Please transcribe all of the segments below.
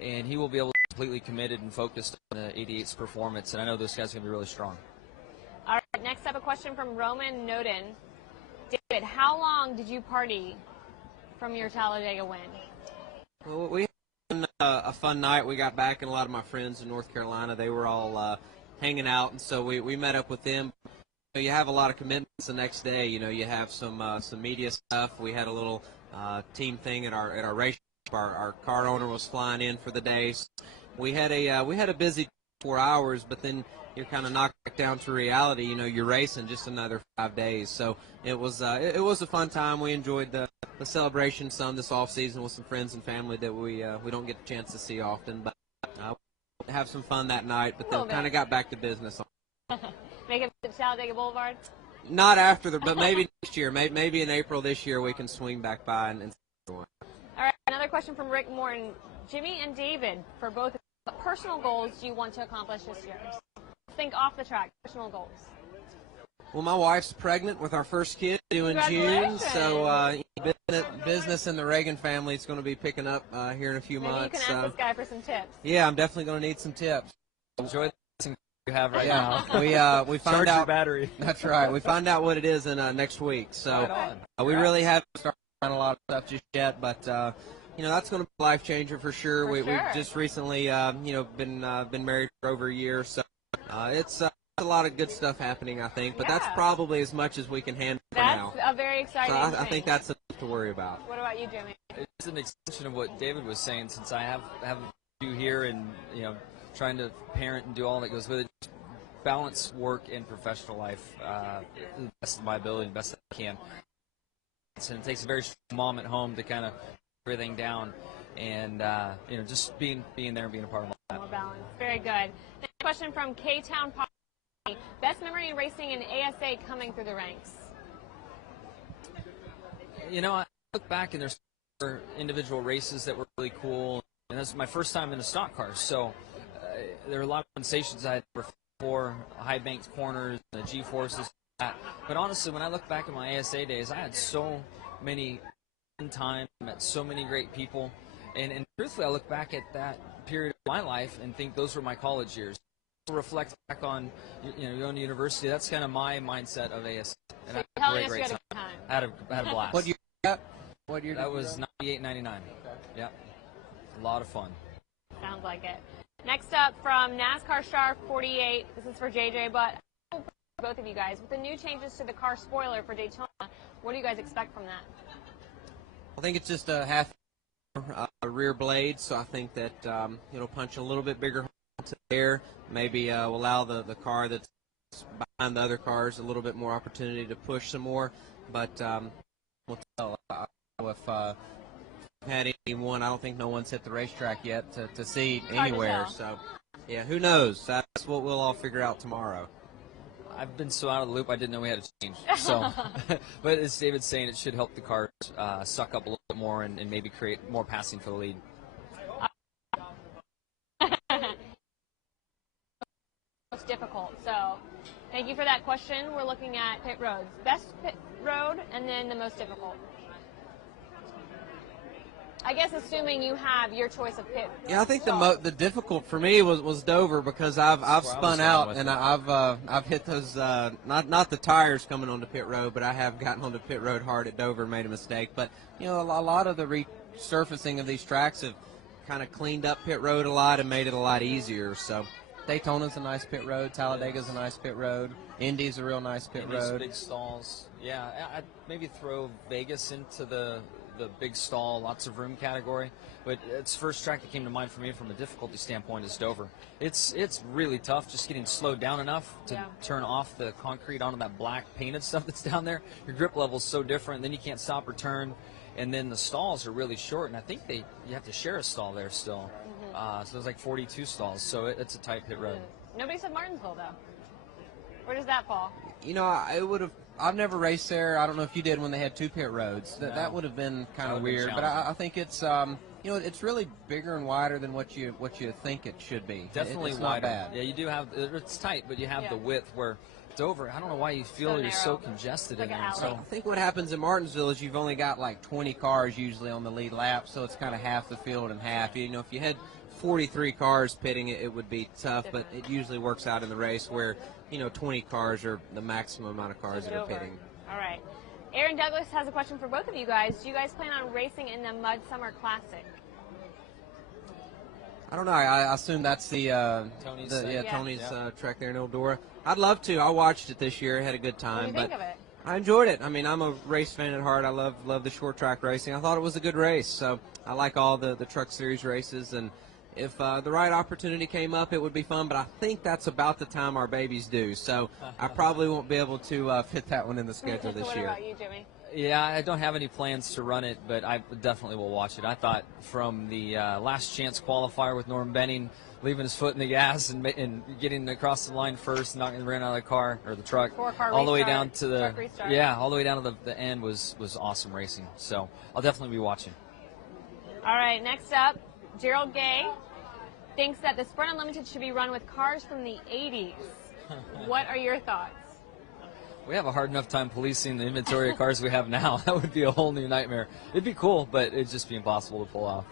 and he will be able to be completely committed and focused on the 88's performance, and I know those guys are going to be really strong. All right, next up a question from Roman Noden. David, how long did you party from your Talladega win? Well, we had a fun night. We got back, and a lot of my friends in North Carolina, they were all hanging out, and so we met up with them. You have a lot of commitments the next day. You have some media stuff. We had a little team thing at our race. Our car owner was flying in for the day. So we had a busy 4 hours, but then you're kind of knocked back down to reality. You're racing just another 5 days. So it was a fun time. We enjoyed the celebration some this off season with some friends and family that we don't get the chance to see often. But have some fun that night. But then kind of got back to business. Make it to Talladega Boulevard? Not after but maybe next year. Maybe in April this year we can swing back by and see one. All right, another question from Rick Morton. Jimmie and David, for both, what personal goals do you want to accomplish this year? Think off the track, personal goals. Well, my wife's pregnant with our first kid due in June, so business in the Ragan family is going to be picking up here in a few months. You can ask this guy for some tips. Yeah, I'm definitely going to need some tips. Enjoy the you have right now. We find Charge out your battery. That's right. We find out what it is in next week. So we really haven't started on a lot of stuff just yet, but that's going to be a life changer for sure. We've just recently been married for over a year, so it's a lot of good stuff happening, I think. But that's probably as much as we can handle for now. That's a very exciting thing. I think that's enough to worry about. What about you, Jimmie? It's an extension of what David was saying, since I have you here and trying to parent and do all that goes with it. Balance work and professional life to the best of my ability and best that I can. And it takes a very strong mom at home to kind of put everything down, and just being there and being a part of that. More balance. Very good. Next question from K-Town. Best memory in racing in ASA coming through the ranks? I look back and there's individual races that were really cool, and this was my first time in a stock car, so there were a lot of sensations I had for high banked corners, the G-forces. But honestly, when I look back at my ASA days, I had so many fun times, met so many great people, and truthfully, I look back at that period of my life and think those were my college years. Reflect back on, going to university. That's kind of my mindset of ASA. And so I had a great time. I had a blast. What year? What year? That was 98, 99. Okay. Yeah, a lot of fun. Sounds like it. Next up from NASCAR Star 48. This is for JJ, but both of you guys, with the new changes to the car spoiler for Daytona, what do you guys expect from that? I think it's just a half rear blade, so I think that it'll punch a little bit bigger to the air. Maybe allow the car that's behind the other cars a little bit more opportunity to push some more. But we'll tell. If had anyone, I don't think no one's hit the racetrack yet to see anywhere. So, yeah, who knows? That's what we'll all figure out tomorrow. I've been so out of the loop, I didn't know we had to change. So, but as David's saying, it should help the cars suck up a little bit more and maybe create more passing for the lead. Most difficult. So, thank you for that question. We're looking at pit roads. Best pit road and then the most difficult. I guess assuming you have your choice of pit. Yeah, I think the difficult for me was Dover, because I've spun out and I've hit those not the tires coming onto pit road, but I have gotten onto pit road hard at Dover and made a mistake. But a lot of the resurfacing of these tracks have kind of cleaned up pit road a lot and made it a lot easier. So Daytona's a nice pit road, Talladega's a nice pit road, Indy's a real nice pit road. Big stalls. Yeah, I'd maybe throw Vegas into the big stall, lots of room category, but it's first track that came to mind for me from a difficulty standpoint is Dover. It's really tough just getting slowed down enough to turn off the concrete onto that black painted stuff that's down there. Your grip level is so different, then you can't stop or turn, and then the stalls are really short, and I think you have to share a stall there still. So there's like 42 stalls, so it's a tight pit road. Nobody said Martinsville though. Where does that fall? I've never raced there. I don't know if you did when they had two pit roads. That would have been kind of weird. But I think it's You know, it's really bigger and wider than what you think it should be. Definitely it's wider. not bad. Yeah, you do have it's tight, but you have Yeah. the width where it's over. I don't know why you feel So you're so narrow. congested Like in an there. alley. So I think what happens in Martinsville is you've only got like 20 cars usually on the lead lap, so it's kind of half the field and half. You know, if you had 43 cars pitting, it would be tough, but it usually works out in the race where, you know, 20 cars are the maximum amount of cars that are Over. pitting. All right. Aaron Douglas has a question for both of you guys. Do you guys plan on racing in the Mud Summer Classic? I don't know. I assume that's the Tony's the- thing. yeah, Yeah. Tony's Yeah. track there in Eldora. I'd love to. I watched it this year. Had a good What time. do you but think of it? I enjoyed it. I mean, I'm a race fan at heart. I love the short track racing. I thought it was a good race. So I like all the Truck Series races. And if the right opportunity came up, it would be fun. But I think that's about the time our babies do. So I probably won't be able to fit that one in the schedule this What year. about you, Jimmie? yeah, I don't have any plans to run it, but I definitely will watch it. I thought from the last chance qualifier with Norm Benning leaving his foot in the gas and getting across the line first, not ran out of the car or the truck, 4-car all the way restart, down to the truck restart. all the way down to the end was awesome racing. So I'll definitely be watching. All right, next up, Gerald Gay thinks that the Sprint Unlimited should be run with cars from the 80s. What are your thoughts? We have a hard enough time policing the inventory of cars we have now. That would be a whole new nightmare. It'd be cool, but it'd just be impossible to pull off.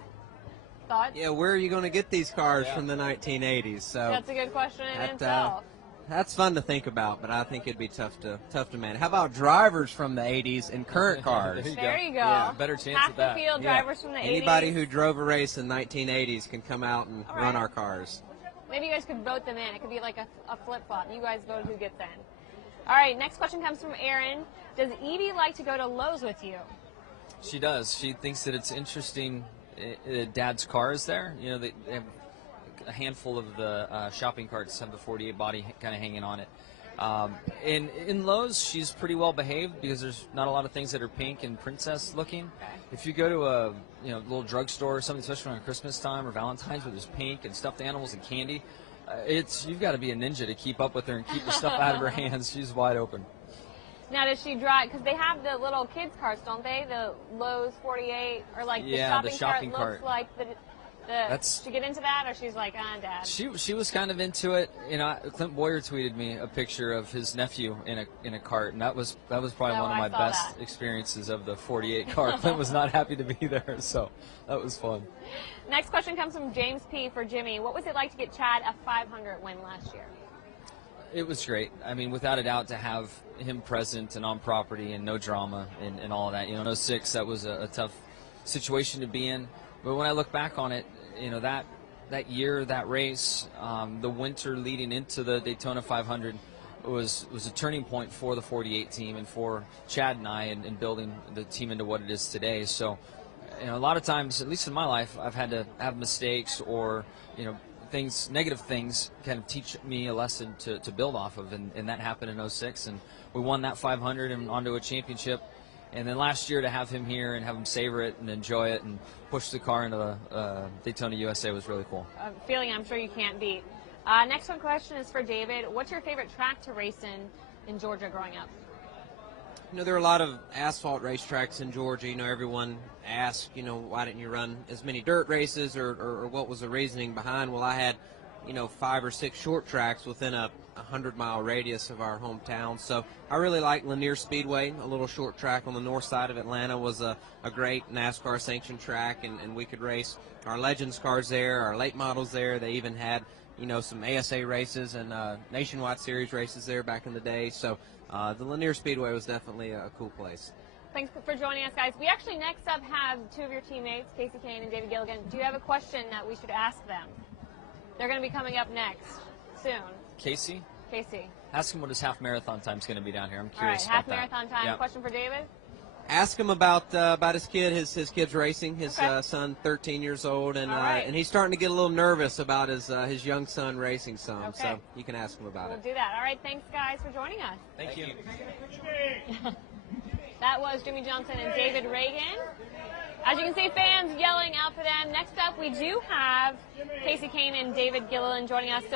Thoughts? Yeah, where are you going to get these cars from the 1980s? So That's a good question in That, itself. that's fun to think about, but I think it'd be tough to manage. How about drivers from the 80s in current cars? There you go. Yeah, better chance Half at that. the field Yeah. drivers from the 80s. Anybody who drove a race in 1980s can come out and All run right. our cars. Maybe you guys could vote them in. It could be like a flip-flop. You guys vote who gets in. All right, next question comes from Aaron. Does Evie like to go to Lowe's with you? She does. She thinks that it's interesting. Dad's car is there. You know, they have a handful of the shopping carts have the 48 body kind of hanging on it. In Lowe's, she's pretty well behaved because there's not a lot of things that are pink and princess looking. Okay. If you go to a little drugstore or something, especially around Christmas time or Valentine's, where there's pink and stuffed animals and candy, you've got to be a ninja to keep up with her and keep the stuff out of her hands. She's wide open. Now, does she drive? Because they have the little kids' carts, don't they? The Lowe's 48, or like Yeah, the the shopping shopping cart looks cart. like the. That's- She get into that, or she's like, Dad. She was kind of into it. You know, Clint Boyer tweeted me a picture of his nephew in a cart, and that was probably Oh, one of I my saw best that. experiences of the 48 car. Clint was not happy to be there, so that was fun. Next question comes from James P. for Jimmie. What was it like to get Chad a 500 win last year? It was great. I mean, without a doubt, to have him present and on property and no drama and all of that. You know, in 06, that was a tough situation to be in. But when I look back on it, you know, that year, that race, the winter leading into the Daytona 500 was a turning point for the 48 team and for Chad and I in building the team into what it is today. So, you know, a lot of times, at least in my life, I've had to have mistakes or, you know, negative things kind of teach me a lesson to build off of, and that happened in 06, and we won that 500 and onto a championship. And then last year to have him here and have him savor it and enjoy it and push the car into the Daytona USA was really cool. A feeling I'm sure you can't beat. Next one question is for David. What's your favorite track to race in Georgia growing up? You know, there are a lot of asphalt racetracks in Georgia. You know, everyone asks, you know, why didn't you run as many dirt races or what was the reasoning behind? Well, I had, you know, 5 or 6 short tracks within a 100-mile radius of our hometown. So I really like Lanier Speedway, a little short track on the north side of Atlanta, was a great NASCAR sanctioned track, and we could race our Legends cars there, our late models there. They even had, you know, some ASA races and Nationwide Series races there back in the day. So the Lanier Speedway was definitely a cool place. Thanks for joining us, guys. We actually next up have 2 of your teammates, Casey Kane and David Gilligan. Do you have a question that we should ask them? They're going to be coming up next soon. Casey, Ask him what his half marathon time is going to be down here. I'm All right, curious half about marathon that. time. Yeah. Question for David? Ask him about his kid. His kid's racing. His Okay. son, 13 years old, and All right. and he's starting to get a little nervous about his young son racing some. Okay. So you can ask him about We'll it. do that. All right, thanks, guys, for joining us. Thank you. That was Jimmie Johnson and David Ragan. As you can see, fans yelling out for them. Next up, we do have Casey Kane and David Gilliland joining us. So